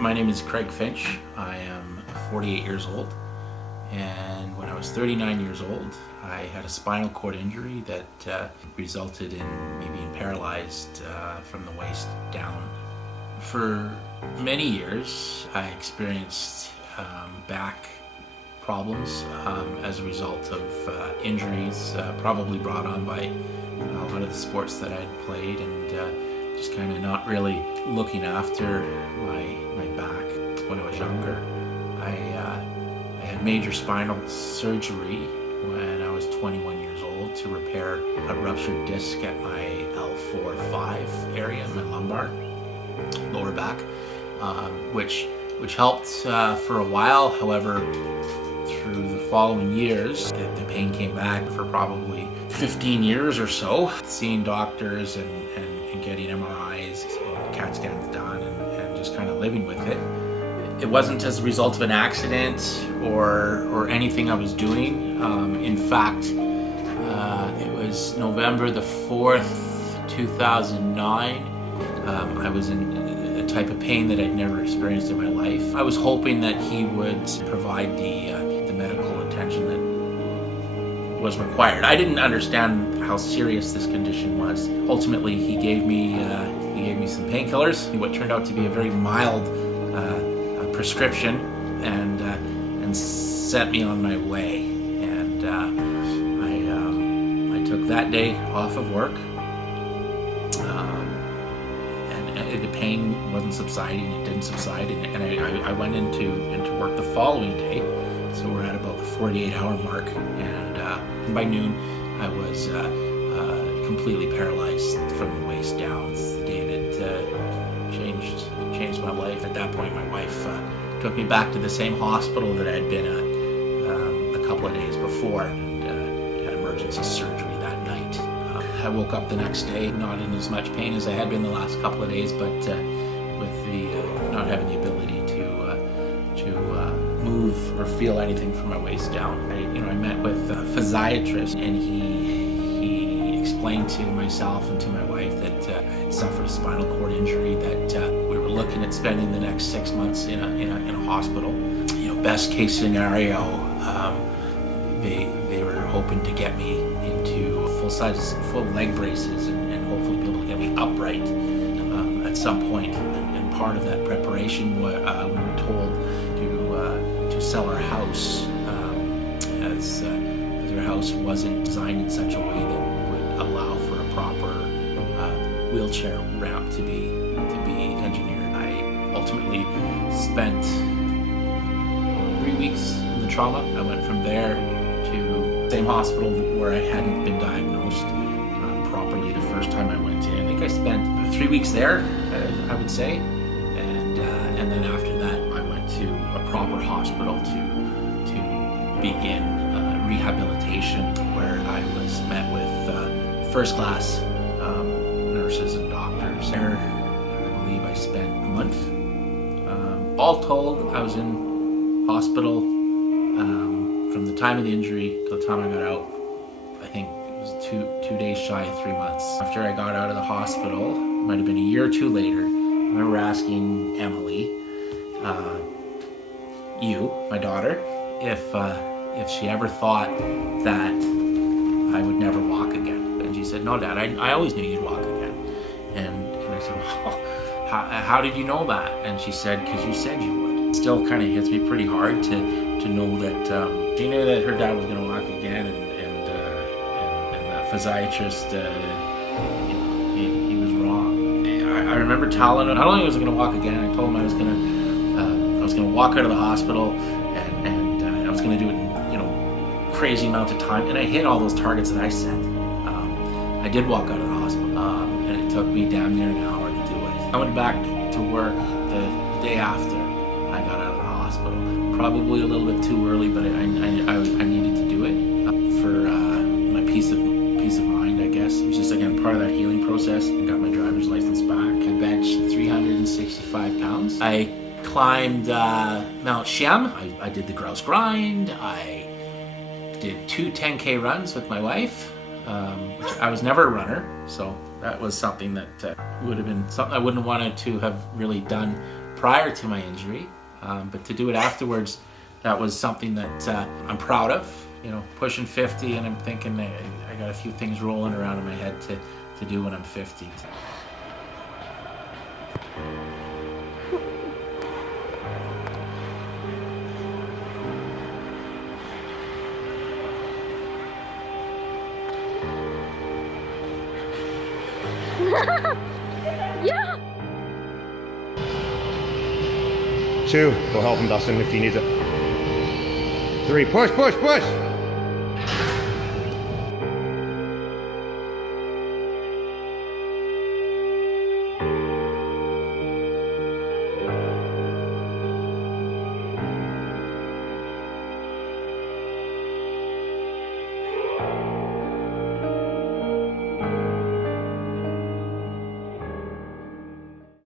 My name is Craig Finch. I am 48 years old, and when I was 39 years old, I had a spinal cord injury that resulted in me being paralyzed from the waist down. For many years, I experienced back problems as a result of injuries, probably brought on by a lot of the sports that I'd played, and just kind of not really looking after my back when I was younger. I had major spinal surgery when I was 21 years old to repair a ruptured disc at my L4-5 area in my lumbar, lower back, which helped for a while. However, through the following years, the pain came back for probably 15 years or so, seeing doctors and getting MRIs and CAT scans done and just kind of living with it. It wasn't as a result of an accident or anything I was doing. In fact, it was November the 4th, 2009. I was in a type of pain that I'd never experienced in my life. I was hoping that he would provide the medical attention that was required. I didn't understand how serious this condition was. Ultimately, he gave me some painkillers, what turned out to be a very mild prescription, and sent me on my way. And I took that day off of work, and the pain wasn't subsiding. It didn't subside, and I went into work the following day. So we're at about the 48-hour mark, and by noon I was completely paralyzed from the waist down. It's the day that changed my life. At that point, my wife took me back to the same hospital that I'd been at a couple of days before, and had emergency surgery that night. I woke up the next day not in as much pain as I had been the last couple of days, but with the not having the ability to move or feel anything from my waist down. I met with a physiatrist, and he explained to myself and to my wife that I had suffered a spinal cord injury, that we were looking at spending the next 6 months in a hospital. Best case scenario, they were hoping to get me into full leg braces and hopefully be able to get me upright at some point. And part of that preparation, we were told to sell our house, as our house wasn't designed in such a way that would allow for a proper wheelchair ramp to be engineered. I ultimately spent 3 weeks in the trauma. I went from there to the same hospital where I hadn't been diagnosed properly the first time I went in. I think I spent 3 weeks there, I would say, and then after that I went to a proper hospital to begin rehabilitation, where I was met with first-class nurses and doctors. There, I believe I spent a month. All told, I was in hospital from the time of the injury to the time I got out. I think it was two days shy of 3 months. After I got out of the hospital, it might have been a year or two later, I remember asking Emily, my daughter, if she ever thought that I would never walk again. And she said, "No, Dad, I always knew you'd walk again." And I said, "Well, how did you know that?" And she said, "Because you said you would." It still kind of hits me pretty hard to know that she knew that her dad was going to walk again, and that physiatrist, he was wrong. I remember telling him not only was I going to walk again, I told him I was going to walk out of the hospital, and I was going to do it in crazy amount of time, and I hit all those targets that I set. I did walk out of the hospital, and it took me damn near an hour to do it. I went back to work the day after I got out of the hospital. Probably a little bit too early, but I needed to do it for my peace of mind, I guess. It was just, again, part of that healing process. I got my driver's license back. I benched 365 pounds. I climbed Mount Shem. I did the grouse grind. I did 2 10K runs with my wife. I was never a runner, so that was something that would have been something I wouldn't have wanted to have really done prior to my injury, but to do it afterwards, that was something that I'm proud of. You know, pushing 50, and I'm thinking I got a few things rolling around in my head to do when I'm 50. Yeah. 2, go help him, Dustin, if he needs it. 3, push, push, push!